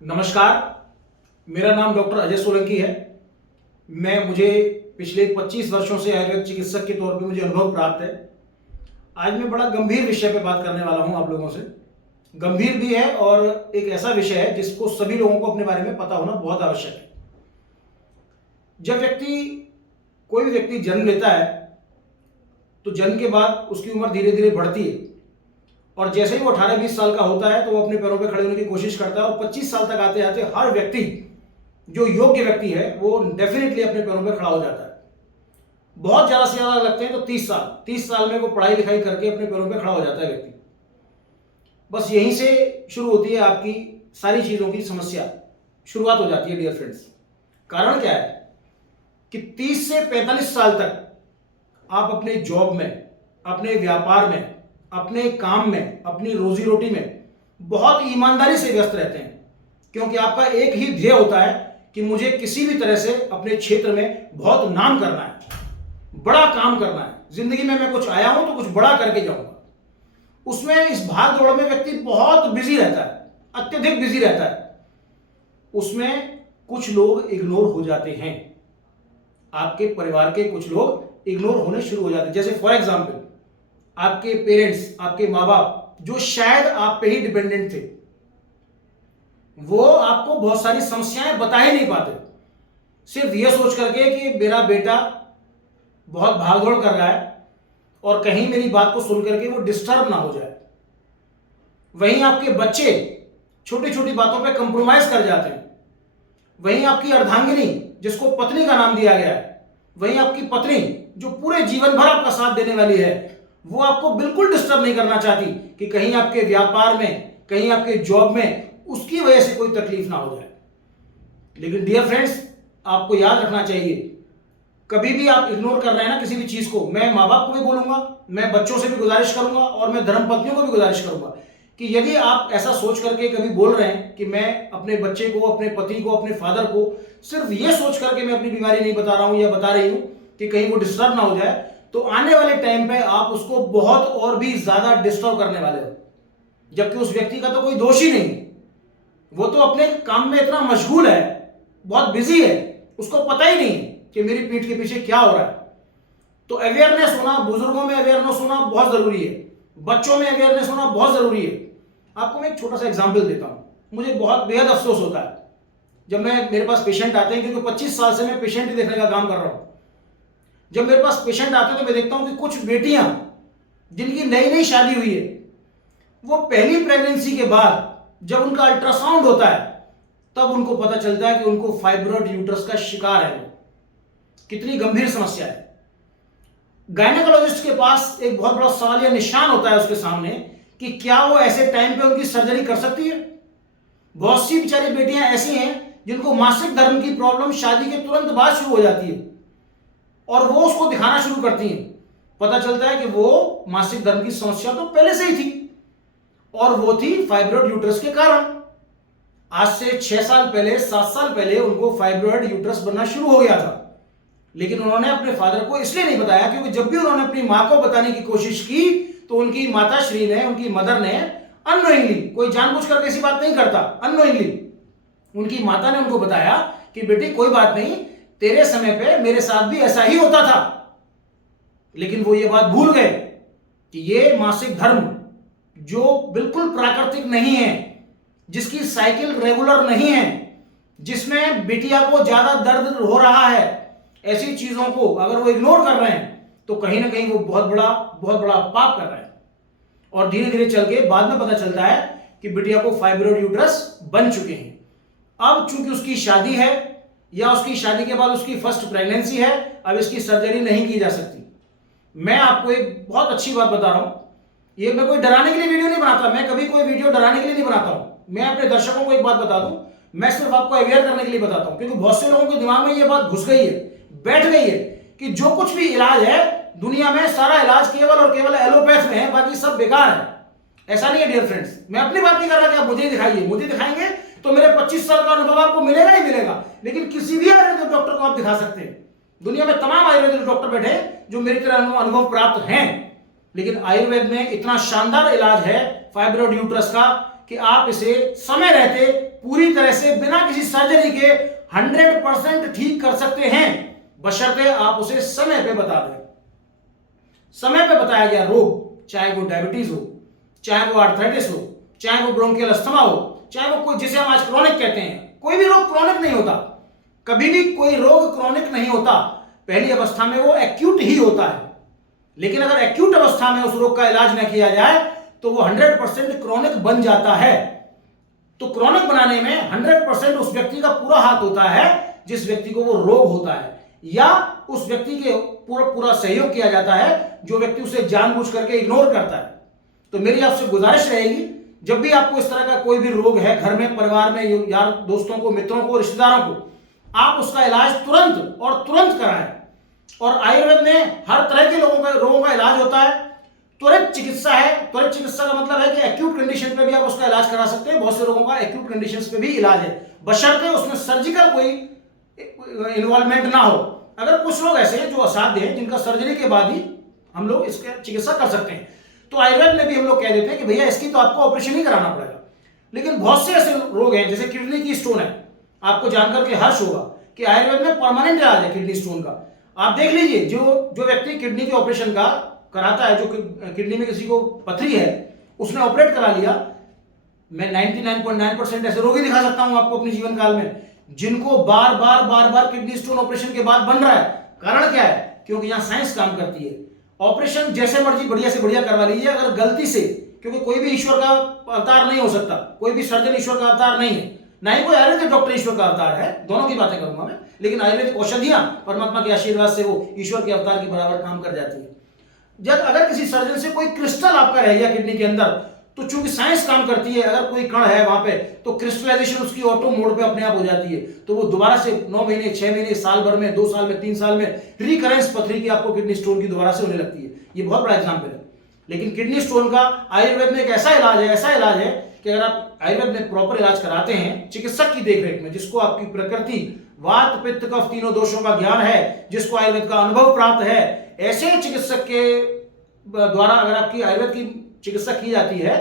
नमस्कार, मेरा नाम डॉक्टर अजय सोलंकी है। मुझे पिछले 25 वर्षों से आयुर्वेद चिकित्सक के तौर पे मुझे अनुभव प्राप्त है। आज मैं बड़ा गंभीर विषय पे बात करने वाला हूं आप लोगों से। गंभीर भी है और एक ऐसा विषय है जिसको सभी लोगों को अपने बारे में पता होना बहुत आवश्यक है। जब कोई भी व्यक्ति जन्म लेता है तो जन्म के बाद उसकी उम्र धीरे धीरे बढ़ती है और जैसे ही वो 18-20 साल का होता है तो वो अपने पैरों पर खड़े होने की कोशिश करता है और 25 साल तक आते आते हर व्यक्ति जो योग्य व्यक्ति है वो डेफिनेटली अपने पैरों पर खड़ा हो जाता है। बहुत ज़्यादा से ज़्यादा लगते हैं तो 30 साल में वो पढ़ाई लिखाई करके अपने पैरों पर खड़ा हो जाता है व्यक्ति। बस यहीं से शुरू होती है आपकी सारी चीज़ों की समस्या, शुरुआत हो जाती है डियर फ्रेंड्स। कारण क्या है कि 30 से 45 साल तक आप अपने जॉब में, अपने व्यापार में, अपने काम में, अपनी रोजी रोटी में बहुत ईमानदारी से व्यस्त रहते हैं, क्योंकि आपका एक ही ध्येय होता है कि मुझे किसी भी तरह से अपने क्षेत्र में बहुत नाम करना है, बड़ा काम करना है। जिंदगी में मैं कुछ आया हूं तो कुछ बड़ा करके जाऊंगा। उसमें इस भाग दौड़ में व्यक्ति बहुत बिजी रहता है, अत्यधिक बिजी रहता है। उसमें कुछ लोग इग्नोर हो जाते हैं, आपके परिवार के कुछ लोग इग्नोर होने शुरू हो जाते हैं। जैसे फॉर एग्जाम्पल आपके पेरेंट्स, आपके माँ बाप जो शायद आप पे ही डिपेंडेंट थे, वो आपको बहुत सारी समस्याएं बता ही नहीं पाते, सिर्फ ये सोच करके कि मेरा बेटा बहुत भागदौड़ कर रहा है और कहीं मेरी बात को सुन करके वो डिस्टर्ब ना हो जाए। वहीं आपके बच्चे छोटी छोटी बातों पे कंप्रोमाइज कर जाते हैं। वहीं आपकी अर्धांगिनी जिसको पत्नी का नाम दिया गया है, वहीं आपकी पत्नी जो पूरे जीवन भर आपका साथ देने वाली है, वो आपको बिल्कुल डिस्टर्ब नहीं करना चाहती कि कहीं आपके व्यापार में, कहीं आपके जॉब में उसकी वजह से कोई तकलीफ ना हो जाए। लेकिन डियर फ्रेंड्स, आपको याद रखना चाहिए, कभी भी आप इग्नोर कर रहे हैं ना किसी भी चीज को, मैं माँ बाप को भी बोलूंगा, मैं बच्चों से भी गुजारिश करूंगा और मैं धर्मपत्नियों को भी गुजारिश करूंगा कि यदि आप ऐसा सोच करके कभी बोल रहे हैं कि मैं अपने बच्चे को, अपने पति को, अपने फादर को सिर्फ ये सोच करके मैं अपनी बीमारी नहीं बता रहा हूं या बता रही हूं कि कहीं वो डिस्टर्ब ना हो जाए, तो आने वाले टाइम पे आप उसको बहुत और भी ज्यादा डिस्टर्ब करने वाले हो। जबकि उस व्यक्ति का तो कोई दोष ही नहीं, वो तो अपने काम में इतना मशगूल है, बहुत बिजी है, उसको पता ही नहीं कि मेरी पीठ के पीछे क्या हो रहा है। तो अवेयरनेस होना, बुजुर्गों में अवेयरनेस होना बहुत जरूरी है, बच्चों में अवेयरनेस होना बहुत जरूरी है। आपको मैं एक छोटा सा एग्जाम्पल देता हूं। मुझे बहुत बेहद अफसोस होता है जब मेरे पास पेशेंट आते हैं, क्योंकि 25 साल से मैं पेशेंट ही देखने का काम कर रहा हूं। जब मेरे पास पेशेंट आते हैं तो मैं देखता हूं कि कुछ बेटियां जिनकी नई नई शादी हुई है, वो पहली प्रेगनेंसी के बाद जब उनका अल्ट्रासाउंड होता है तब उनको पता चलता है कि उनको फाइब्रॉइड यूट्रस का शिकार है। कितनी गंभीर समस्या है। गायनेकोलॉजिस्ट के पास एक बहुत बड़ा सवाल या निशान होता है उसके सामने कि क्या वो ऐसे टाइम पे उनकी सर्जरी कर सकती है। बहुत सी बेचारी बेटियां ऐसी हैं जिनको मासिक धर्म की प्रॉब्लम शादी के तुरंत बाद शुरू हो जाती है और वो उसको दिखाना शुरू करती हैं। पता चलता है कि वो मासिक धर्म की समस्या तो पहले से ही थी और वो थी फाइब्रॉइड यूट्रस के कारण। आज से 6 साल पहले, 7 साल पहले उनको फाइब्रॉइड यूट्रस बनना शुरू हो गया था, लेकिन उन्होंने अपने फादर को इसलिए नहीं बताया क्योंकि जब भी उन्होंने अपनी मां को बताने की कोशिश की तो उनकी माता श्री ने, उनकी मदर ने अननोइंगली, कोई जानबूझ कर ऐसी बात नहीं करता, अननोइंगली उनकी माता ने उनको बताया कि बेटी कोई बात नहीं, तेरे समय पे मेरे साथ भी ऐसा ही होता था। लेकिन वो ये बात भूल गए कि ये मासिक धर्म जो बिल्कुल प्राकृतिक नहीं है, जिसकी साइकिल रेगुलर नहीं है, जिसमें बिटिया को ज्यादा दर्द हो रहा है, ऐसी चीजों को अगर वो इग्नोर कर रहे हैं तो कहीं ना कहीं वो बहुत बड़ा पाप कर रहे हैं। और धीरे धीरे चल के बाद में पता चलता है कि बिटिया को फाइब्रॉइड यूट्रस बन चुके हैं। अब चूंकि उसकी शादी है या उसकी शादी के बाद उसकी फर्स्ट प्रेगनेंसी है, अब इसकी सर्जरी नहीं की जा सकती। मैं आपको एक बहुत अच्छी बात बता रहा हूं, ये मैं कोई डराने के लिए वीडियो नहीं बनाता, मैं कभी कोई वीडियो डराने के लिए नहीं बनाता हूं। मैं अपने दर्शकों को एक बात बता दूं, मैं सिर्फ आपको अवेयर करने के लिए बताता हूं, क्योंकि बहुत से लोगों के दिमाग में ये बात घुस गई है, बैठ गई है कि जो कुछ भी इलाज है दुनिया में, सारा इलाज केवल और केवल एलोपैथ में है, बाकी सब बेकार है। ऐसा नहीं है डियर फ्रेंड्स, मैं अपनी बात नहीं कर रहा कि आप मुझे दिखाइए, मुझे दिखाएंगे तो मेरे 25 साल का अनुभव आपको मिलेगा ही मिलेगा, लेकिन किसी भी आयुर्वेदिक डॉक्टर को आप दिखा सकते हैं। दुनिया में तमाम आयुर्वेदिक डॉक्टर बैठे जो मेरी तरह अनुभव प्राप्त हैं, लेकिन आयुर्वेद में इतना शानदार इलाज है फाइब्रॉइड यूट्रस का कि आप इसे समय रहते पूरी तरह से बिना किसी सर्जरी के 100% ठीक कर सकते हैं, बशर्ते आप उसे समय पे बता दें। समय पे बताया गया रोग, चाहे वो डायबिटीज हो, चाहे वो आर्थराइटिस हो, चाहे वो ब्रोंकियल अस्थमा हो, चाहे वो कोई जिसे हम आज क्रॉनिक कहते हैं, कोई भी रोग क्रॉनिक नहीं होता। कभी भी कोई रोग क्रॉनिक नहीं होता, पहली अवस्था में वो एक्यूट ही होता है। लेकिन अगर एक्यूट अवस्था में उस रोग का इलाज न किया जाए तो वो 100% क्रॉनिक बन जाता है। तो क्रॉनिक बनाने में 100% उस व्यक्ति का पूरा हाथ होता है जिस व्यक्ति को वो रोग होता है, या उस व्यक्ति के पूरा सहयोग किया जाता है जो व्यक्ति उसे जानबूझ करके इग्नोर करता है। तो मेरी आपसे गुजारिश रहेगी, जब भी आपको इस तरह का कोई भी रोग है घर में, परिवार में, यार दोस्तों को, मित्रों को, रिश्तेदारों को, आप उसका इलाज तुरंत कराएं। और आयुर्वेद में हर तरह के रोगों का इलाज होता है। त्वरित चिकित्सा है। त्वरित चिकित्सा का मतलब है कि एक्यूट कंडीशन पे भी आप उसका इलाज करा सकते हैं। बहुत से रोगों का एक्यूट कंडीशंस पे भी इलाज है, बशर्ते उसमें सर्जिकल कोई इन्वॉल्वमेंट ना हो। अगर कुछ लोग ऐसे हैं जो असाध्य हैं, जिनका सर्जरी के बाद ही हम लोग इसका चिकित्सा कर सकते हैं, तो आयुर्वेद में भी हम लोग कह देते हैं कि भैया इसकी तो आपको ऑपरेशन ही कराना पड़ेगा। लेकिन बहुत से ऐसे रोग हैं, जैसे किडनी की स्टोन है, आपको जानकर के हर्ष होगा कि आयुर्वेद में परमानेंट इलाज है किडनी स्टोन का। आप देख लीजिए, जो व्यक्ति किडनी के ऑपरेशन का कराता है, जो किडनी में किसी को पथरी है, उसने ऑपरेट करा लिया, मैं 99.9% ऐसे रोगी दिखा सकता हूं आपको अपने जीवन काल में, जिनको बार बार किडनी स्टोन ऑपरेशन के बाद बन रहा है। कारण क्या है? क्योंकि यहां साइंस काम करती है। ऑपरेशन जैसे मर्जी बढ़िया से बढ़िया करवा लीजिए, अगर गलती से, क्योंकि कोई भी ईश्वर का अवतार नहीं हो सकता, कोई भी सर्जन ईश्वर का अवतार नहीं है, ना ही कोई आयुर्वेदिक डॉक्टर ईश्वर का अवतार है, दोनों की बातें करूंगा मैं। लेकिन आयुर्वेदिक औषधियां परमात्मा के आशीर्वाद से वो ईश्वर के अवतार के बराबर काम कर जाती है। जब अगर किसी सर्जन से कोई क्रिस्टल आपका रह गया किडनी के अंदर, तो चूंकि साइंस काम करती है, अगर कोई कण है वहां पे तो क्रिस्टलाइजेशन उसकी ऑटो मोड पे अपने आप हो जाती है, तो वो दोबारा से 9 महीने, 6 महीने, साल भर में, 2 साल में, 3 साल में रिकरेंस पथरी की आपको किडनी स्टोन की दोबारा से होने लगती है। ये बहुत बड़ा एग्जाम्पल है। लेकिन किडनी स्टोन का आयुर्वेद में एक ऐसा इलाज है कि अगर आप आयुर्वेद में प्रॉपर इलाज कराते हैं चिकित्सक की देखरेख में, जिसको आपकी प्रकृति, वात, पित्त, कफ तीनों दोषों का ज्ञान है, जिसको आयुर्वेद का अनुभव प्राप्त है, ऐसे चिकित्सक के द्वारा अगर आपकी आयुर्वेद की चिकित्सा की जाती है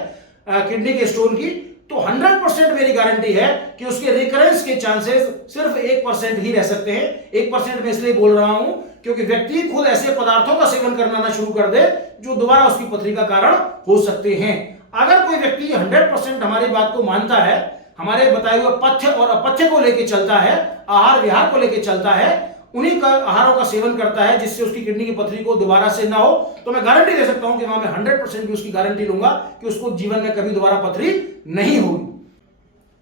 किडनी के स्टोन की, तो 100% मेरी गारंटी है कि उसके रिकरेंस के चांसेस सिर्फ 1% ही रह सकते हैं। 1% में इसलिए बोल रहा हूं क्योंकि व्यक्ति खुद ऐसे पदार्थों का सेवन करना ना शुरू कर दे जो दोबारा उसकी पथरी का कारण हो सकते हैं। अगर कोई व्यक्ति 100% हमारी बात को मानता है, हमारे बताए हुए पथ्य और अपथ्य को लेकर चलता है, आहार विहार को लेकर चलता है, उन्हीं का आहारों का सेवन करता है जिससे उसकी किडनी की पथरी को दोबारा से ना हो, तो मैं गारंटी दे सकता हूं कि वहां मैं 100% की उसकी गारंटी लूंगा कि उसको जीवन में कभी दोबारा पथरी नहीं होगी।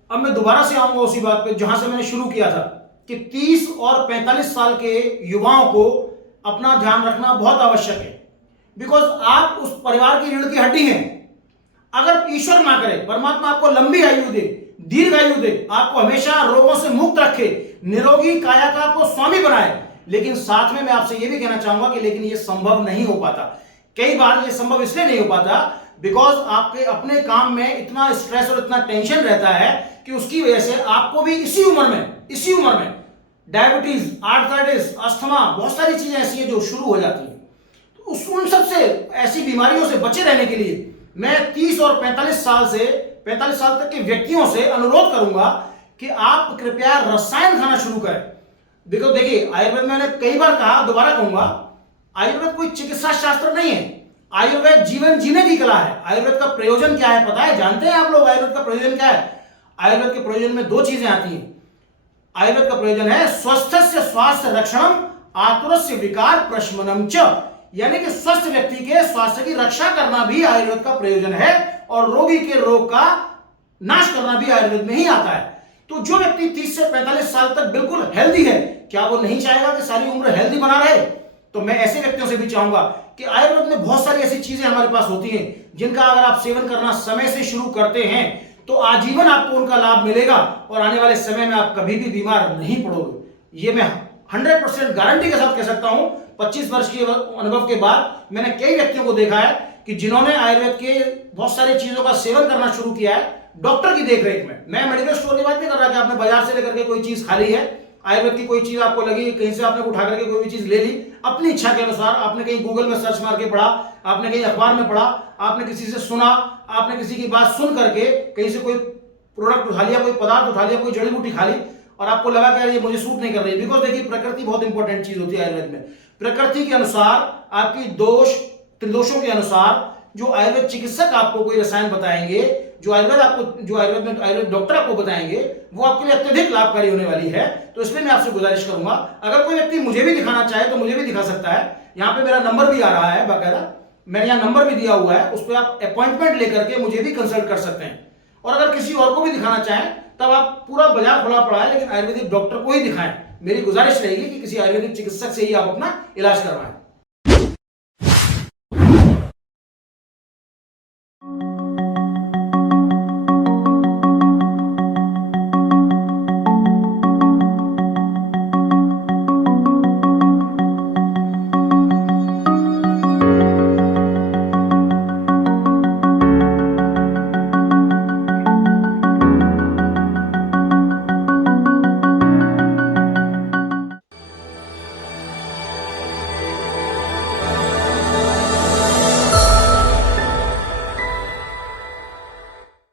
अब मैं दोबारा से आऊंगा उसी बात पे जहां से मैंने शुरू किया था कि 30 और 45 साल के युवाओं को अपना ध्यान रखना बहुत आवश्यक है। बिकॉज आप उस परिवार की रीढ़ की हड्डी हैं। अगर ईश्वर ना करे, परमात्मा आपको लंबी आयु दे, दीर्घ आयु दे, आपको हमेशा रोगों से मुक्त रखे, निरोगी काया का आपको स्वामी बनाए, लेकिन साथ में मैं आपसे यह भी कहना चाहूंगा कि लेकिन यह संभव नहीं हो पाता। कई बार यह संभव इसलिए नहीं हो पाता बिकॉज आपके अपने काम में इतना स्ट्रेस और इतना टेंशन रहता है कि उसकी वजह से आपको भी इसी उम्र में डायबिटीज, आर्थराइटिस, अस्थमा, बहुत सारी चीजें ऐसी हैं जो शुरू हो जाती हैं। तो उन सबसे ऐसी बीमारियों से बचे रहने के लिए मैं 30 और 45 साल तक के व्यक्तियों से अनुरोध करूंगा कि आप कृपया रसायन खाना शुरू करें। देखो, देखिए, आयुर्वेद में मैंने कई बार कहा, दोबारा कहूंगा, आयुर्वेद कोई चिकित्सा शास्त्र नहीं है। आयुर्वेद जीवन जीने की कला है। आयुर्वेद का प्रयोजन क्या है पता है? जानते हैं आप लोग आयुर्वेद का प्रयोजन क्या है? आयुर्वेद के प्रयोजन में 2 चीजें आती हैं। आयुर्वेद का प्रयोजन है स्वस्थस्य स्वास्थ्य रक्षणम, आतुरस्य विकार प्रशमनम च, यानी कि स्वस्थ व्यक्ति के स्वास्थ्य की रक्षा करना भी आयुर्वेद का प्रयोजन है, और रोगी के रोग का नाश करना भी आयुर्वेद में ही आता है। तो जो व्यक्ति 30 से 45 साल तक बिल्कुल हेल्दी है, क्या वो नहीं चाहेगा कि सारी उम्र हेल्दी बना रहे? तो मैं ऐसे व्यक्तियों से भी चाहूंगा कि आयुर्वेद में बहुत सारी ऐसी चीजें हमारे पास होती हैं जिनका अगर आप सेवन करना समय से शुरू करते हैं तो आजीवन आपको उनका लाभ मिलेगा, और आने वाले समय में आप कभी भी बीमार नहीं पड़ोगे। ये मैं 100% गारंटी के साथ कह सकता हूं। 25 वर्ष के अनुभव के बाद मैंने कई व्यक्तियों को देखा है कि जिन्होंने आयुर्वेद के बहुत सारी चीजों का सेवन करना शुरू किया है डॉक्टर की देखरेख में। मैं मेडिकल स्टोर की बात नहीं कर रहा कि आपने बाजार से लेकर के कोई चीज खा ली है आयुर्वेद की कोई चीज आपको लगी, कहीं से आपने उठा करके कोई भी चीज ले ली, अपनी इच्छा के अनुसार, आपने कहीं गूगल में सर्च मार के पढ़ा, आपने कहीं अखबार में पढ़ा, आपने किसी से सुना, आपने किसी की बात सुन करके कहीं से कोई प्रोडक्ट उठा लिया, कोई पदार्थ उठा लिया, कोई जड़ी बूटी खा ली और आपको लगा कि यार ये मुझे सूट नहीं कर रही। बिकॉज देखिए प्रकृति बहुत इंपॉर्टेंट चीज होती है आयुर्वेद में। प्रकृति के अनुसार आपकी दोष त्रिदोषों के अनुसार जो आयुर्वेद चिकित्सक आपको कोई रसायन बताएंगे, जो आयुर्वेद डॉक्टर आपको बताएंगे, वो आपके लिए अत्यधिक लाभकारी होने वाली है। तो इसलिए मैं आपसे गुजारिश करूंगा, अगर कोई व्यक्ति मुझे भी दिखाना चाहे तो मुझे भी दिखा सकता है। यहाँ पे मेरा नंबर भी आ रहा है बाकायदा, मैंने यहाँ नंबर भी दिया हुआ है, उस पर आप अपॉइंटमेंट लेकर के मुझे भी कंसल्ट कर सकते हैं। और अगर किसी और को भी दिखाना चाहें तब आप, पूरा बाजार खुला पड़ा है, लेकिन आयुर्वेदिक डॉक्टर को ही दिखाएं। मेरी गुजारिश रहेगी कि किसी आयुर्वेदिक चिकित्सक से ही आप अपना इलाज करवाएं।